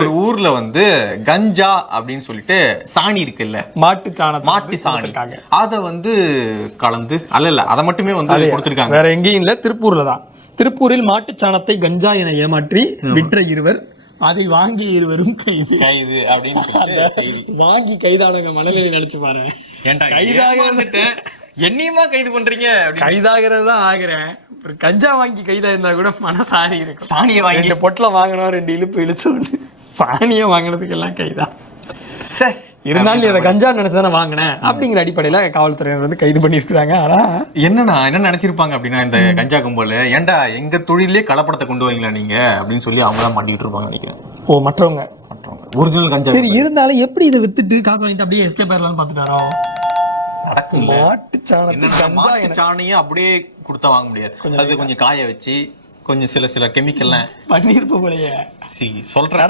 ஒரு ஊர்ல வந்து கஞ்சா அப்படின்னு சொல்லிட்டு சாணி இருக்குல்ல, மாட்டு சாணி, அத வந்து கலந்து அல்ல அதை மட்டுமே வந்து கொடுத்திருக்காங்க. வேற எங்கேயும் இல்ல, திருப்பூர்ல தான். திருப்பூரில் மாட்டு சாணத்தை கஞ்சா என ஏமாற்றி விற்ற இருவர், அதை வாங்கி இருவரும் கைது அப்படின்னு சொல்லிட்டு வாங்கி கைதானவங்க மனநிலை நினைச்சு பாரு. கைதாக என்னையுமா கைது பண்றீங்க? கைதாகிறது தான் ஆகிறேன். ஒரு கஞ்சா வாங்கி கைதா இருந்தா கூட மனசாரி இருக்கும். சாணியை வாங்கி பொட்டலம் வாங்கணும், 2 இழுப்பு இழுத்து சாணியை வாங்கினதுக்கெல்லாம் கைதா. இருந்தாலும் நீ அதை கஞ்சா நினைச்சுதானே வாங்கினேன் அப்படிங்கிற அடிப்படையில காவல்துறையினர் வந்து கைது பண்ணிருக்காங்க. ஆனா என்ன நினைச்சிருப்பாங்க அப்படின்னா, இந்த கஞ்சா கும்பல் ஏன்டா எங்க தொழிலே கலப்படத்தை கொண்டு வரீங்களா நீங்க அப்படின்னு சொல்லி அவங்க தான் மாட்டிட்டு இருப்பாங்க நினைக்கிறேன். ஓ, மற்றவங்க ஒரிஜினல் கஞ்சா. சரி, இருந்தாலும் எப்படி இதை வித்துட்டு காசு வாங்கிட்டு அப்படியே எஸ்கேப் ஆயிரலாம்னு பாத்துட்டாரோ? மாட்டு சாணையும் அப்படியே கொடுத்தா வாங்க முடியாது. அது கொஞ்சம் காய வச்சு கொஞ்சம் சில கெமிக்கல்லாம் பண்ணிருப்ப போலயே. சொல்றேன்.